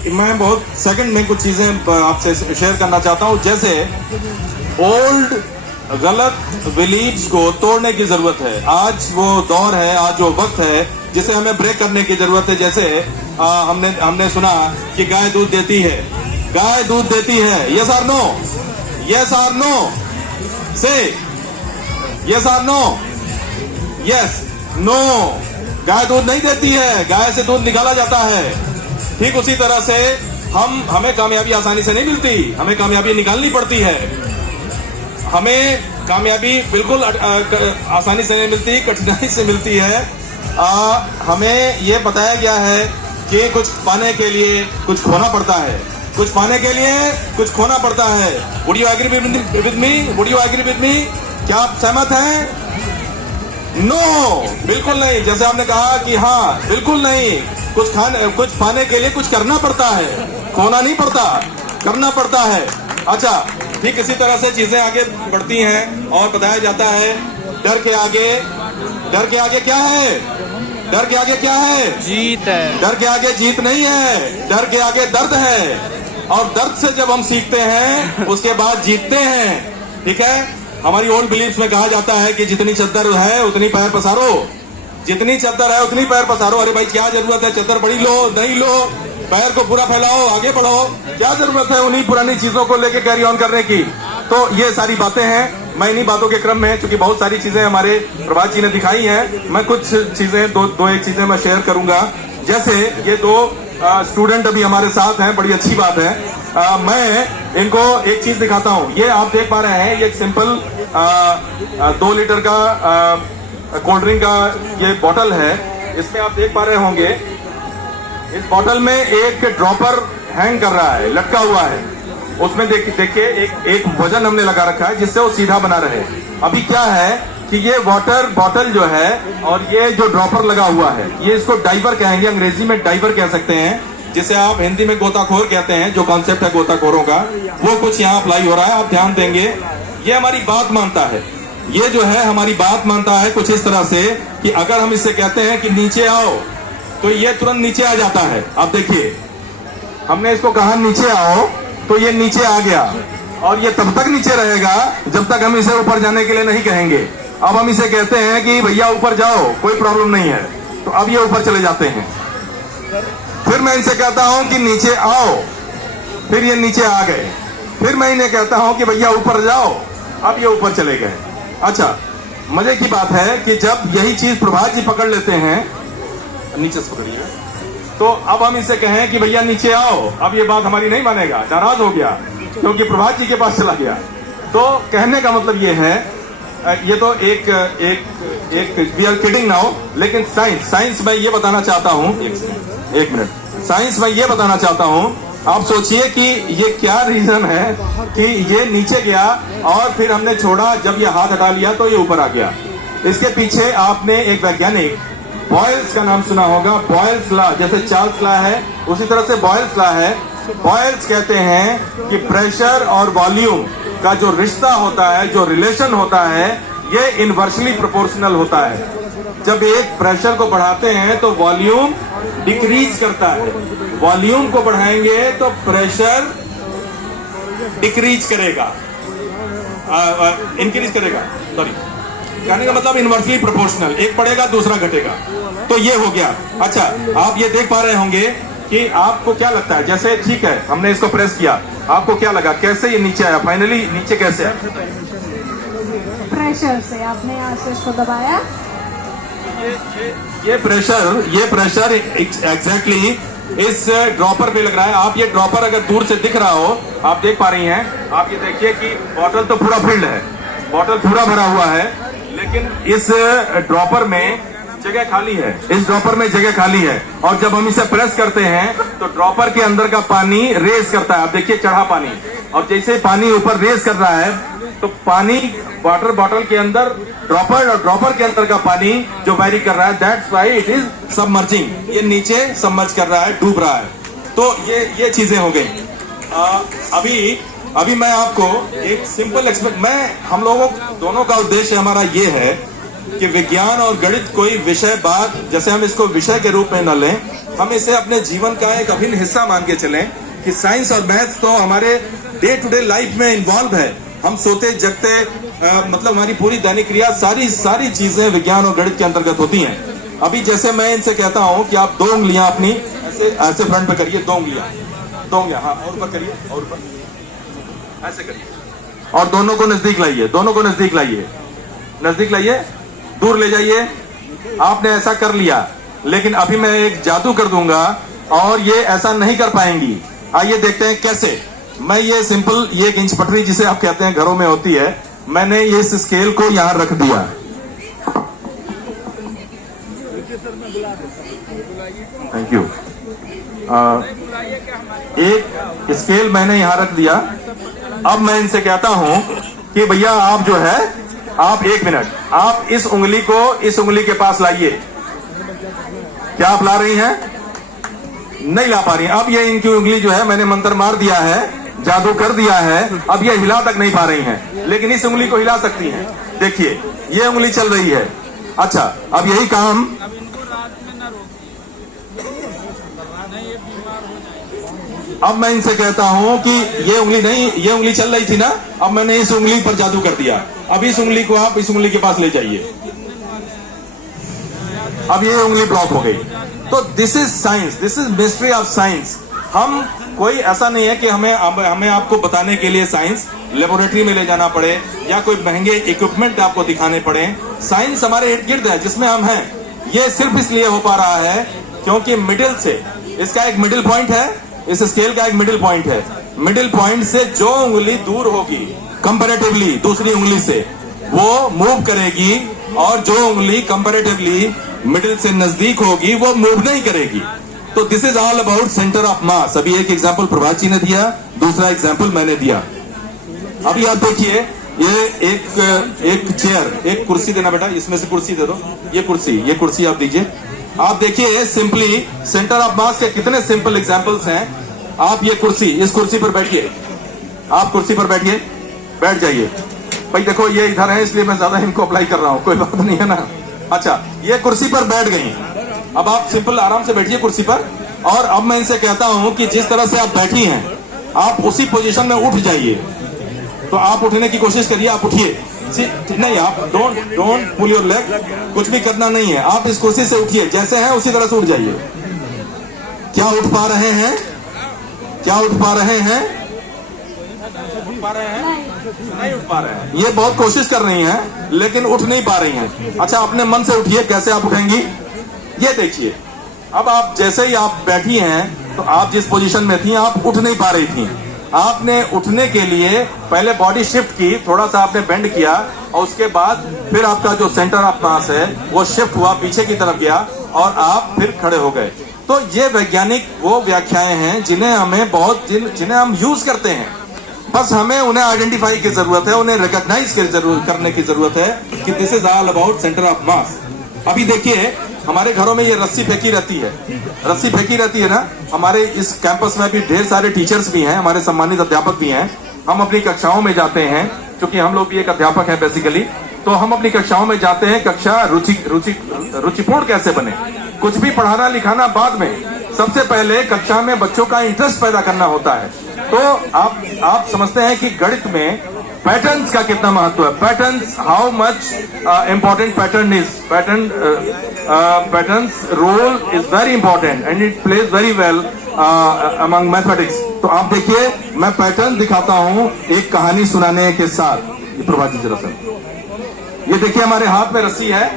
मैं बहुत सेकंड में कुछ चीजें आपसे शेयर करना चाहता हूं। जैसे ओल्ड गलत बिलीव्स को तोड़ने की जरूरत है। आज वो दौर है, आज वो वक्त है जिसे हमें ब्रेक करने की जरूरत है। जैसे हमने सुना कि गाय दूध देती है, गाय दूध देती है। Yes or no? Yes or no? Say yes or no? Yes no? गाय दूध नहीं देती है, गाय से दूध निकाला जाता है। ठीक उसी तरह से हमें कामयाबी आसानी से नहीं मिलती, हमें कामयाबी निकालनी पड़ती है। हमें कामयाबी बिल्कुल आसानी से नहीं मिलती, कठिनाई से मिलती है। हमें ये बताया गया है कि कुछ पाने के लिए कुछ खोना पड़ता है, कुछ पाने के लिए कुछ खोना पड़ता है। Would you agree with me? Would you agree with me? क्या आप सहमत हैं? नो, बिल्कुल नहीं। जैसे आपने कहा कि हाँ, बिल्कुल नहीं। कुछ पाने के लिए कुछ करना पड़ता है, खोना नहीं पड़ता, करना पड़ता है। अच्छा, ठीक इसी तरह से चीजें आगे बढ़ती हैं और बताया जाता है डर के आगे क्या है? डर के आगे क्या है? जीत है। डर के आगे जीत नहीं है, डर के आगे दर्द है। और दर्द से जब हम सीखते हैं उसके बाद जीतते हैं। ठीक है? हमारी ओल्ड बिलीफ्स में कहा जाता है कि जितनी चद्दर है उतनी पैर पसारो, जितनी चद्दर है उतनी पैर पसारो। अरे भाई, क्या जरूरत है चद्दर बड़ी लो, नहीं लो, पैर को पूरा फैलाओ, आगे बढ़ो। क्या जरूरत है उन्हीं पुरानी चीजों को लेके कैरी ऑन करने की? तो ये सारी बातें हैं। मैं इन्हीं बातों के क्रम में, चूंकि बहुत सारी चीजें हमारे प्रभात जी ने दिखाई हैं, मैं कुछ चीजें दो एक चीजें मैं शेयर करूंगा। जैसे ये दो स्टूडेंट अभी हमारे साथ हैं, बड़ी अच्छी बात है। मैं इनको एक चीज दिखाता हूं। ये आप देख पा रहे हैं, ये एक सिंपल 2 लीटर का कोल्ड ड्रिंक का ये बॉटल है। इसमें आप देख पा रहे होंगे, इस बॉटल में एक ड्रॉपर हैंग कर रहा है, लटका हुआ है। उसमें देखिए एक वजन हमने लगा रखा है जिससे वो सीधा बना रहे। अभी क्या है कि ये वाटर बॉटल जो है और ये जो ड्रॉपर लगा हुआ है, ये इसको डाइवर कहेंगे, अंग्रेजी में डाइवर कह सकते हैं, जिसे आप हिंदी में गोताखोर कहते हैं। जो कॉन्सेप्ट है गोताखोरों का, वो कुछ यहाँ अप्लाई हो रहा है। आप ध्यान देंगे, ये हमारी बात मानता है। ये जो है हमारी बात मानता है कुछ इस तरह से कि अगर हम इससे कहते हैं कि नीचे आओ, तो ये तुरंत नीचे आ जाता है। आप देखिए, हमने इसको कहा नीचे आओ, तो ये नीचे आ गया। और ये तब तक नीचे रहेगा जब तक हम इसे ऊपर जाने के लिए नहीं कहेंगे। अब हम इसे कहते हैं कि भैया ऊपर जाओ, कोई प्रॉब्लम नहीं है, तो अब ये ऊपर चले जाते हैं। फिर मैं इनसे कहता हूं कि नीचे आओ, फिर ये नीचे आ गए। फिर मैं इन्हें कहता हूं कि भैया ऊपर जाओ, अब ये ऊपर चले गए। अच्छा, मजे की बात है कि जब यही चीज प्रभात जी पकड़ लेते हैं, नीचे से पकड़िए, तो अब हम इसे कहें कि भैया नीचे आओ, अब ये बात हमारी नहीं मानेगा, नाराज हो गया क्योंकि प्रभात जी के पास चला गया। तो कहने का मतलब ये है, ये तो एक वी आर किडिंग नाउ, लेकिन साइंस मैं ये बताना चाहता हूं, एक मिनट, साइंस में ये बताना चाहता हूं। आप सोचिए कि ये क्या रीजन है कि ये नीचे गया और फिर हमने छोड़ा, जब ये हाथ हटा लिया तो ये ऊपर आ गया। इसके पीछे आपने एक वैज्ञानिक बॉयल्स का नाम सुना होगा। बॉयल्स लॉ, जैसे चार्ल्स लॉ है उसी तरह से बॉयल्स लॉ है। बॉयल्स कहते हैं कि प्रेशर और वॉल्यूम का जो रिश्ता होता है, जो रिलेशन होता है, ये इनवर्सली प्रोपोर्शनल होता है। जब एक प्रेशर को बढ़ाते हैं तो वॉल्यूम डिक्रीज करता है, वॉल्यूम को बढ़ाएंगे तो प्रेशर डिक्रीज करेगा, इंक्रीज करेगा, सॉरी, कहने का मतलब इनवर्सली प्रोपोर्शनल, एक बढ़ेगा दूसरा घटेगा। तो ये हो गया। अच्छा, आप ये देख पा रहे होंगे कि आपको क्या लगता है, जैसे ठीक है हमने इसको प्रेस किया, आपको क्या लगा कैसे ये नीचे आया? फाइनली नीचे कैसे आया? प्रेशर से। आपने यहाँ से इसको दबाया, ये प्रेशर एग्जैक्टली इस ड्रॉपर पे लग रहा है। आप ये ड्रॉपर अगर दूर से दिख रहा हो, आप देख पा रही हैं, आप ये देखिए कि बॉटल तो पूरा फिल्ड है, बॉटल पूरा भरा हुआ है, लेकिन इस ड्रॉपर में जगह खाली है, इस ड्रॉपर में जगह खाली है। और जब हम इसे प्रेस करते हैं तो ड्रॉपर के अंदर का पानी रेस करता है। आप देखिए चढ़ा पानी, और जैसे पानी ऊपर रेस कर रहा है तो पानी वाटर बॉटल के अंदर ड्रॉपर और ड्रॉपर के अंदर का पानी जो वेरी कर रहा है, that's why it is submerging. ये नीचे सबमर्ज कर रहा है, डूब रहा है। तो ये चीजें हो गई। अभी मैं आपको एक सिंपल हम लोगों दोनों का उद्देश्य हमारा ये है कि विज्ञान और गणित कोई विषय बात, जैसे हम इसको विषय के रूप में न लें, हम इसे अपने जीवन का एक अभिन्न हिस्सा मान के चलें कि साइंस और मैथ्स तो हमारे डे टू डे लाइफ में इन्वॉल्व है। हम सोते जगते मतलब हमारी पूरी दैनिक क्रिया सारी चीजें विज्ञान और गणित के अंतर्गत होती हैं। अभी जैसे मैं इनसे कहता हूं कि आप 2 उंगलियां अपनी ऐसे फ्रंट पे करिए, 2 उंगलियां हाँ, और ऊपर करिए, और ऊपर ऐसे करिए, और दोनों को नजदीक लाइए, नजदीक लाइए, दूर ले जाइए। आपने ऐसा कर लिया, लेकिन अभी मैं एक जादू कर दूंगा और ये ऐसा नहीं कर पाएंगी। आइए देखते हैं कैसे। मैं ये सिंपल, ये एक इंच पटरी जिसे आप कहते हैं घरों में होती है, मैंने ये इस स्केल को यहां रख दिया। Thank you. एक स्केल मैंने यहां रख दिया। अब मैं इनसे कहता हूं कि भैया आप जो है, आप 1 मिनट, आप इस उंगली को इस उंगली के पास लाइए। क्या आप ला रही हैं? नहीं ला पा रही। अब ये इनकी उंगली जो है, मैंने मंत्र मार दिया है, जादू कर दिया है, अब ये हिला तक नहीं पा रही हैं, लेकिन इस उंगली को हिला सकती हैं। देखिए ये उंगली चल रही है। अच्छा, अब यही काम अब मैं इनसे कहता हूं कि ये उंगली नहीं, ये उंगली चल रही थी ना, अब मैंने इस उंगली पर जादू कर दिया। अब इस उंगली को आप इस उंगली के पास ले जाइए। अब ये उंगली ब्लॉक हो गई। तो this is science, this is mystery of science. हम कोई ऐसा नहीं है कि हमें आपको बताने के लिए साइंस लेबोरेटरी में ले जाना पड़े या कोई महंगे इक्विपमेंट आपको दिखाने पड़े। साइंस हमारे इर्द गिर्द है जिसमें हम हैं। ये सिर्फ इसलिए हो पा रहा है क्योंकि मिडिल से, इसका एक मिडिल पॉइंट है, इस स्केल का एक मिडिल पॉइंट है। मिडिल पॉइंट से जो उंगली दूर होगी कंपैरेटिवली दूसरी उंगली से, वो मूव करेगी, और जो उंगली कंपैरेटिवली मिडिल से नजदीक होगी वो मूव नहीं करेगी। तो this is all about centre of mass. अभी एक एग्जांपल प्रभात जी ने दिया, दूसरा एग्जांपल मैंने दिया। अभी आप देखिए, ये एक चेयर, एक कुर्सी देना बेटा, इसमें से कुर्सी दे दो। ये कुर्सी आप दीजिए। आप देखिए सिंपली सेंटर ऑफ मास के कितने सिंपल एग्जांपल्स हैं। आप ये कुर्सी, इस कुर्सी पर बैठिए, आप कुर्सी पर बैठिए, बैठ जाइए। भाई देखो ये इधर है इसलिए मैं ज्यादा इनको अप्लाई कर रहा हूं, कोई बात नहीं है ना। अच्छा, ये कुर्सी पर बैठ गई। अब आप सिंपल आराम से बैठिए कुर्सी पर, और अब मैं इनसे कहता हूं कि जिस तरह से आप बैठी हैं आप उसी पोजीशन में उठ जाइए। तो आप उठने की कोशिश करिए, आप उठिए। नहीं, आप डोंट पुल योर लेग, कुछ भी करना नहीं है। आप इस कुर्सी से उठिए, जैसे हैं उसी तरह से उठ जाइए। क्या उठ पा रहे हैं? क्या उठ पा रहे हैं? उठ पा रहे हैं? नहीं उठ पा रहे हैं। ये बहुत कोशिश कर रही हैं लेकिन उठ नहीं पा रही हैं। अच्छा, अपने मन से उठिए, कैसे आप उठेंगी ये देखिए। अब आप जैसे ही आप बैठी हैं, तो आप जिस पोजीशन में थी आप उठ नहीं पा रही थी। आपने उठने के लिए पहले बॉडी शिफ्ट की, थोड़ा सा आपने बेंड किया, और उसके बाद फिर आपका जो सेंटर ऑफ मास है वो शिफ्ट हुआ, पीछे की तरफ गया, और आप फिर खड़े हो गए। तो ये वैज्ञानिक वो व्याख्याएं हैं जिन्हें हम यूज करते हैं। बस हमें उन्हें आइडेंटिफाई की जरूरत है, उन्हें रिकॉग्नाइज करने की जरूरत है कि this is all about centre of mass. अभी देखिए, हमारे घरों में ये रस्सी फेंकी रहती है ना। हमारे इस कैंपस में भी ढेर सारे टीचर्स भी हैं, हमारे सम्मानित अध्यापक भी हैं। हम अपनी कक्षाओं में जाते हैं, क्योंकि हम लोग भी एक अध्यापक हैं बेसिकली। तो हम अपनी कक्षाओं में जाते हैं, कक्षा रुचिपूर्ण कैसे बने। कुछ भी पढ़ाना लिखाना बाद में, सबसे पहले कक्षा में बच्चों का इंटरेस्ट पैदा करना होता है। तो आप समझते हैं कि गणित में पैटर्न्स का कितना महत्व है। Patterns, how much important pattern is, patterns role is very important and it plays very well among mathematics. तो आप देखिए, मैं पैटर्न दिखाता हूं एक कहानी सुनाने के साथ। ये प्रभात जी जरा सा, ये देखिए हमारे हाथ में रस्सी है,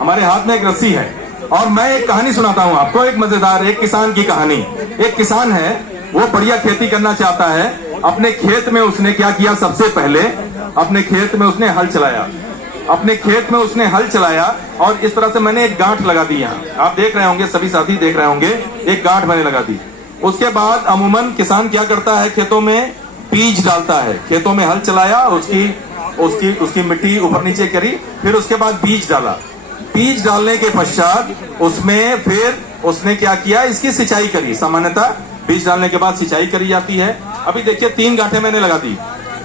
हमारे हाथ में एक रस्सी है, और मैं एक कहानी सुनाता हूं आपको, एक मजेदार, एक किसान की कहानी। एक किसान है, वो बढ़िया खेती करना चाहता है। अपने खेत में उसने क्या किया, सबसे पहले अपने खेत में उसने हल चलाया, और इस तरह से मैंने एक गांठ लगा दी। यहाँ आप देख रहे होंगे, सभी साथी देख रहे होंगे, एक गांठ मैंने लगा दी। उसके बाद अमूमन किसान क्या करता है, खेतों में बीज डालता है। खेतों में हल चलाया, उसकी मिट्टी ऊपर नीचे करी, फिर उसके बाद बीज डाला। बीज डालने के पश्चात उसमें फिर उसने क्या किया, इसकी सिंचाई करी। सामान्यतः बीज डालने के बाद सिंचाई करी जाती है। अभी देखिए 3 गांठें मैंने लगा दी,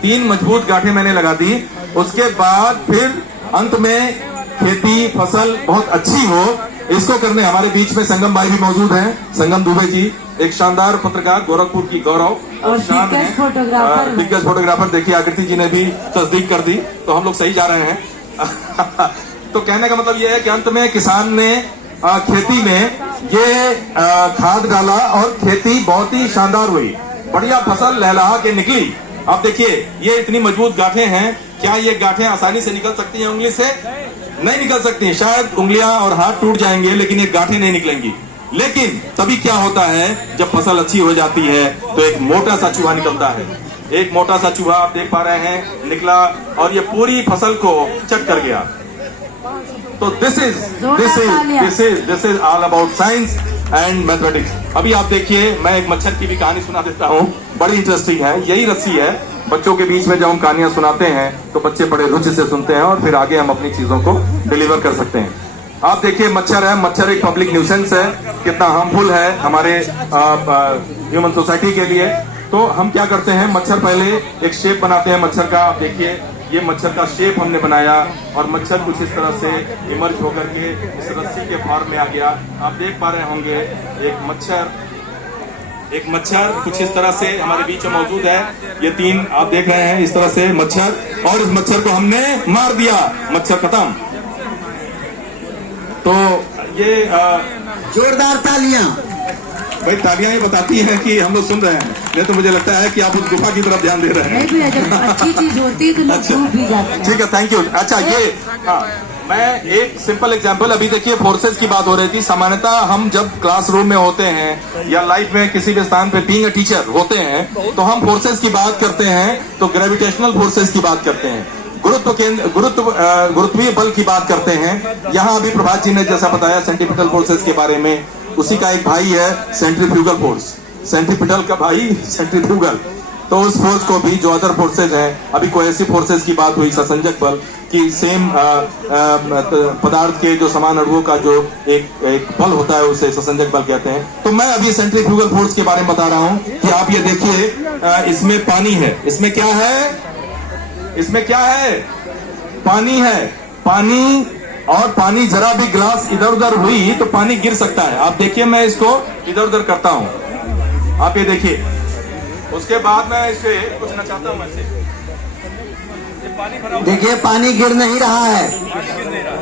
3 मजबूत गांठें मैंने लगा दी। उसके बाद फिर अंत में खेती फसल बहुत अच्छी हो, इसको करने हमारे बीच में संगम भाई भी मौजूद हैं, संगम दुबे जी, एक शानदार पत्रकार गोरखपुर की गौरव और शान दिग्गज हैं। फोटोग्राफर। दिग्गज फोटोग्राफर। देखिए आकृति जी ने भी तस्दीक कर दी, तो हम लोग सही जा रहे हैं। तो कहने का मतलब ये है कि अंत में किसान ने खेती में ये खाद डाला और खेती बहुत ही शानदार हुई, बढ़िया फसल लहलहा के निकली। अब देखिए ये इतनी मजबूत गांठें हैं, क्या ये गांठें आसानी से निकल सकती हैं उंगली से? नहीं निकल सकती। शायद उंगलियां और हाथ टूट जाएंगे लेकिन ये गांठें नहीं निकलेंगी। लेकिन तभी क्या होता है, जब फसल अच्छी हो जाती है तो एक मोटा सा चूहा निकलता है। एक मोटा सा चूहा आप देख पा रहे हैं निकला और ये पूरी फसल को चट कर गया। तो this is all about science and mathematics. अभी आप देखिए, मैं एक मच्छर की भी कहानी सुना देता हूँ, बड़ी इंटरेस्टिंग है। यही रस्सी है, बच्चों के बीच में जब हम कहानियां सुनाते हैं तो बच्चे बड़े रुचि से सुनते हैं और फिर आगे हम अपनी चीजों को डिलीवर कर सकते हैं। आप देखिए मच्छर है, मच्छर एक पब्लिक न्यूसेंस है, कितना हार्मफुल है हमारे ह्यूमन सोसाइटी के लिए। तो हम क्या करते हैं, मच्छर पहले एक शेप बनाते हैं मच्छर का। आप देखिए ये मच्छर का शेप हमने बनाया और मच्छर कुछ इस तरह से इमर्ज होकर के इस रस्सी के फॉर्म में आ गया। आप देख पा रहे होंगे एक मच्छर कुछ इस तरह से हमारे बीच में मौजूद है। ये तीन आप देख रहे हैं इस तरह से मच्छर, और इस मच्छर को हमने मार दिया, मच्छर खत्म। तो ये जोरदार तालियां। भाई तालियां ही बताती हैं कि हम लोग सुन रहे हैं, नहीं तो मुझे लगता है कि आप उस गुफा की तरफ ध्यान दे रहे हैं। नहीं भैया, जब अच्छी चीज होती है तो लोग अच्छा। डूब भी जाते हैं। ठीक है, थैंक यू। अच्छा ये हाँ, मैं एक सिंपल एग्जांपल, अभी देखिए फोर्सेस की बात हो रही थी। सामान्यतः हम जब क्लासरूम में होते हैं या लाइफ में किसी भी स्थान पे बीइंग अ टीचर होते हैं तो हम फोर्सेस की बात करते हैं तो ग्रेविटेशनल फोर्सेस की बात करते हैं, गुरुत्वीय बल की बात करते हैं। यहाँ अभी प्रभात जी ने जैसा बताया सेंट्रीपिटल फोर्सेस के बारे में, उसी का एक भाई है सेंट्रीफ्यूगल फोर्स, सेंट्रीपिटल का भाई सेंट्रीफ्यूगल। तो उस फोर्स को भी जो अदर फोर्सेज हैं, अभी कोहेसिव फोर्सेज की बात हुई, ससंजक बल की सेम पदार्थ के जो समान अणुओं का जो एक बल होता है उसे ससंजक बल कहते हैं। तो मैं अभी सेंट्रीफ्यूगल फोर्स के बारे में बता रहा हूं कि आप ये देखिए इसमें पानी है, इसमें क्या है, इसमें क्या है, पानी है। पानी और पानी जरा भी ग्लास इधर उधर हुई तो पानी गिर सकता है। आप देखिए मैं इसको इधर उधर करता हूं, आप ये देखिए। उसके बाद मैं इसे कुछ नचाता हूं ऐसे, ये पानी भरा हुआ है, देखिए पानी गिर नहीं रहा है, पानी गिर नहीं रहा है।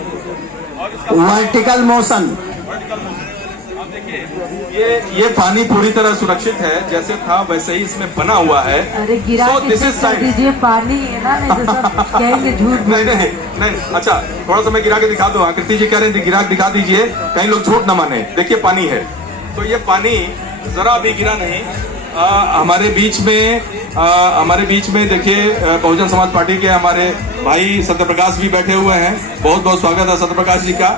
और इसका वर्टिकल मोशन। आप देखिए ये पानी पूरी तरह सुरक्षित है, जैसे था वैसे ही इसमें बना हुआ है। अरे गिरा So के this is चेक कर science. दीजिए, पानी है ना, नहीं तो सब कहेंगे झूठ। नहीं नहीं नहीं, अच्छा थोड़ा सा मैं गिरा के दिखा दूं। आकृति जी कह रहे हैं गिरा के दिखा दीजिए, कहीं लोग झूठ ना माने। देखिए पानी है, तो ये पानी जरा भी गिरा नहीं। हमारे बीच में देखिए बहुजन समाज पार्टी के हमारे भाई सत्यप्रकाश भी बैठे हुए हैं। बहुत बहुत स्वागत है सत्यप्रकाश जी का।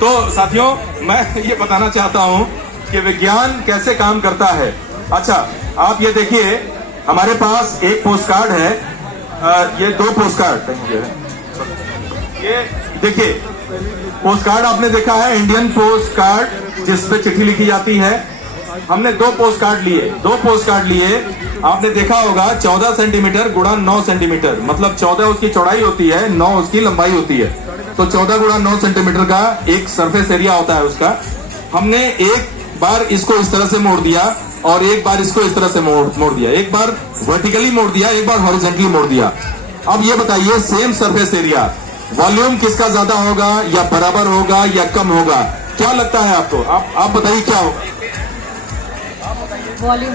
तो साथियों मैं ये बताना चाहता हूं कि विज्ञान कैसे काम करता है। अच्छा आप ये देखिए, हमारे पास एक पोस्ट कार्ड है, ये दो पोस्ट कार्ड, ये देखिए पोस्ट कार्ड आपने देखा है, इंडियन पोस्ट कार्ड जिसपे चिट्ठी लिखी जाती है। हमने दो पोस्ट कार्ड लिए, आपने देखा होगा 14 सेंटीमीटर गुणा 9 सेंटीमीटर, मतलब 14 उसकी चौड़ाई होती है, 9 उसकी लंबाई होती है। तो 14 गुणा 9 सेंटीमीटर का एक सरफेस एरिया होता है उसका। हमने एक बार इसको इस तरह से मोड़ दिया और एक बार इसको इस तरह से मोड़ दिया, एक बार वर्टिकली मोड़ दिया, एक बार हॉरिजॉन्टली मोड़ दिया। अब ये बताइए सेम सरफेस एरिया, वॉल्यूम किसका ज्यादा होगा या बराबर होगा या कम होगा? क्या लगता है आपको? आप बताइए क्या होगा? वॉल्यूम।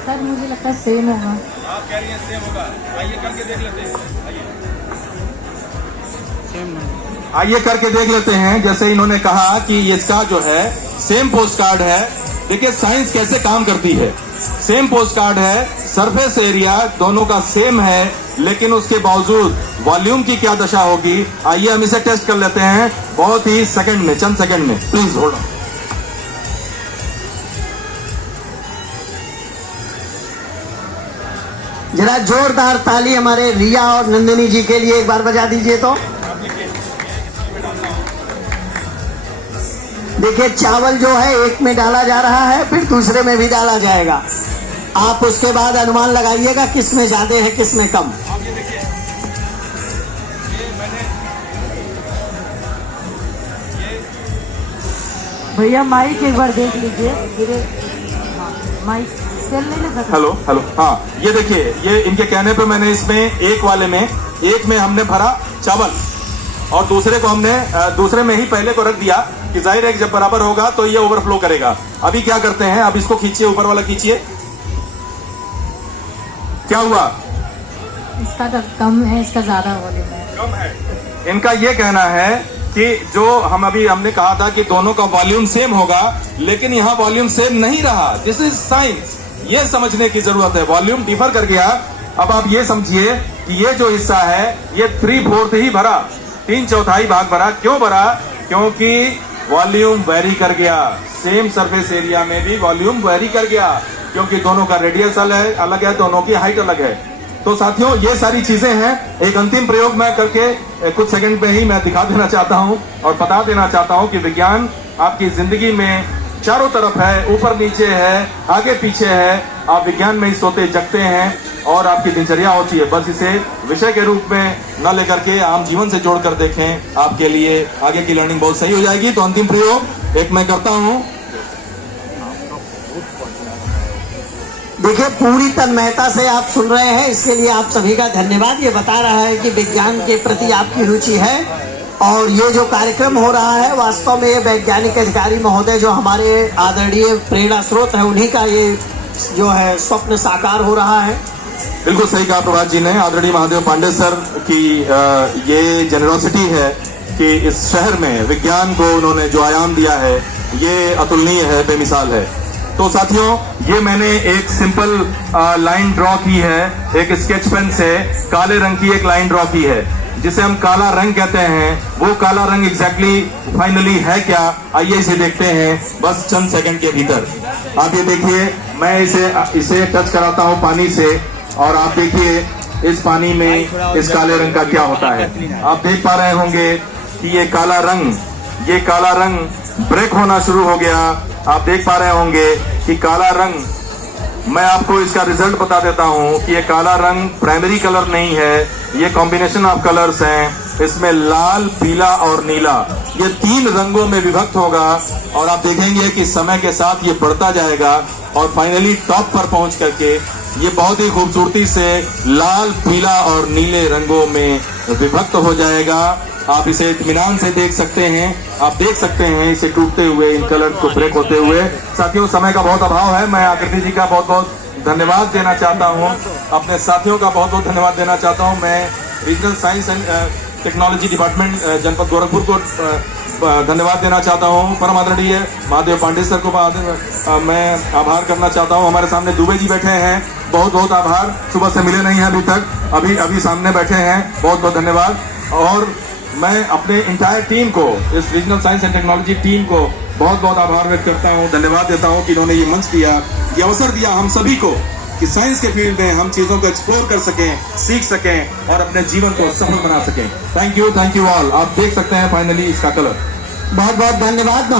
सर मुझे लगता है सेम होगा। आप कह रही हैं सेम होगा, आइए करके देख लेते हैं। आइए करके देख लेते हैं। जैसे इन्होंने कहा कि इसका जो है सेम पोस्ट कार्ड है। देखिए साइंस कैसे काम करती है। सेम पोस्ट कार्ड है, सरफेस एरिया दोनों का सेम है, लेकिन उसके बावजूद वॉल्यूम की क्या दशा होगी, आइए हम इसे टेस्ट कर लेते हैं बहुत ही सेकंड में, चंद सेकंड में। Please hold on. जरा जोरदार ताली हमारे रिया और नंदिनी जी के लिए एक बार बजा दीजिए। तो देखिए चावल जो है एक में डाला जा रहा है, फिर दूसरे में भी डाला जाएगा। आप उसके बाद अनुमान लगाइएगा किस में ज्यादा है किस में कम। आप ये देखिए, ये मैंने भैया माइक एक बार देख लीजिए। मेरे माइक सेल नहीं लगा था। हेलो हेलो, हाँ ये देखिए, ये इनके कहने पे मैंने इसमें एक में हमने भरा चावल और दूसरे को हमने दूसरे में ही पहले को रख दिया कि जाहिर है कि जब बराबर होगा तो ये ओवरफ्लो करेगा। अभी क्या करते हैं, अब इसको खींचिए, ऊपर वाला खींचिए। क्या हुआ? इसका तो कम है, इसका ज्यादा वॉल्यूम है। कम है। इनका ये कहना है कि जो हमने कहा था कि दोनों का वॉल्यूम सेम होगा, लेकिन यहाँ वॉल्यूम सेम नहीं रहा। दिस इज साइंस, ये समझने की जरूरत है। वॉल्यूम डिफर कर गया। अब आप ये समझिए कि ये जो हिस्सा है ये 3/4 ही भरा, 3/4 भाग भरा। क्यों भरा? क्योंकि वॉल्यूम वेरी कर गया। सेम सरफेस एरिया में भी वॉल्यूम वेरी कर गया, क्योंकि दोनों का रेडियस अलग है, दोनों की हाइट अलग है। तो साथियों, ये सारी चीजें हैं। एक अंतिम प्रयोग मैं करके कुछ सेकंड पे ही मैं दिखा देना चाहता हूं और बता देना चाहता हूं कि विज्ञान आपकी जिंदगी में चारों तरफ है, ऊपर नीचे है, आगे पीछे है। आप विज्ञान में ही सोते जगते हैं और आपकी दिनचर्या होती है। बस इसे विषय के रूप में न लेकर के आम जीवन से जोड़कर देखें, आपके लिए आगे की लर्निंग बहुत सही हो जाएगी। तो अंतिम प्रयोग एक मैं करता हूं। देखिए, पूरी तन्मयता से आप सुन रहे हैं, इसके लिए आप सभी का धन्यवाद। ये बता रहा है कि विज्ञान के प्रति आपकी रुचि है और ये जो कार्यक्रम हो रहा है वास्तव में ये वैज्ञानिक अधिकारी महोदय जो हमारे आदरणीय प्रेरणा स्रोत है, उन्हीं का ये जो है स्वप्न साकार हो रहा है। बिल्कुल सही कहा प्रभात जी ने। आदरणीय महादेव पांडे सर की ये जेनरोसिटी है कि इस शहर में विज्ञान को उन्होंने जो आयाम दिया है ये अतुलनीय है, बेमिसाल है। तो साथियों, ये मैंने एक सिंपल लाइन ड्रॉ की है, एक स्केच पेन से काले रंग की एक लाइन ड्रॉ की है, जिसे हम काला रंग कहते हैं। वो काला रंग एग्जैक्टली फाइनली है क्या, आइए इसे देखते हैं बस चंद सेकंड के भीतर। आप ये देखिए, मैं इसे टच कराता हूँ पानी से और आप देखिए इस पानी में इस काले रंग का क्या होता है। आप देख पा रहे होंगे कि ये काला रंग ब्रेक होना शुरू हो गया। आप देख पा रहे होंगे कि काला रंग, मैं आपको इसका रिजल्ट बता देता हूं कि ये काला रंग प्राइमरी कलर नहीं है, ये कॉम्बिनेशन ऑफ कलर्स हैं। इसमें लाल, पीला और नीला, ये 3 रंगों में विभक्त होगा और आप देखेंगे कि समय के साथ ये बढ़ता जाएगा और फाइनली टॉप पर पहुंच करके ये बहुत ही खूबसूरती से लाल, पीला और नीले रंगों में विभक्त हो जाएगा। आप इसे इत्मीनान से देख सकते हैं, आप देख सकते हैं इसे टूटते हुए, इन कलर्स को ब्रेक होते हुए। साथियों, समय का बहुत अभाव है। मैं आकृति जी का बहुत बहुत धन्यवाद देना चाहता हूं, अपने साथियों का बहुत बहुत धन्यवाद देना चाहता हूं। मैं regional science and technology department जनपद गोरखपुर को धन्यवाद देना चाहता हूं। परम आदरणीय महादेव पांडे सर को मैं आभार करना चाहता हूं। हमारे सामने दुबे जी बैठे हैं, बहुत बहुत आभार। सुबह से मिले नहीं हैं अभी तक, अभी सामने बैठे हैं, बहुत बहुत धन्यवाद। और मैं अपने इंटायर टीम को, इस regional science and technology team को बहुत बहुत आभार व्यक्त करता हूं, धन्यवाद देता हूं कि इन्होंने ये मंच दिया, ये अवसर दिया हम सभी को कि साइंस के फील्ड में हम चीजों को एक्सप्लोर कर सकें, सीख सकें और अपने जीवन को सफल बना सकें। Thank you all. आप देख सकते हैं फाइनली इसका कलर। बहुत बहुत धन्यवाद।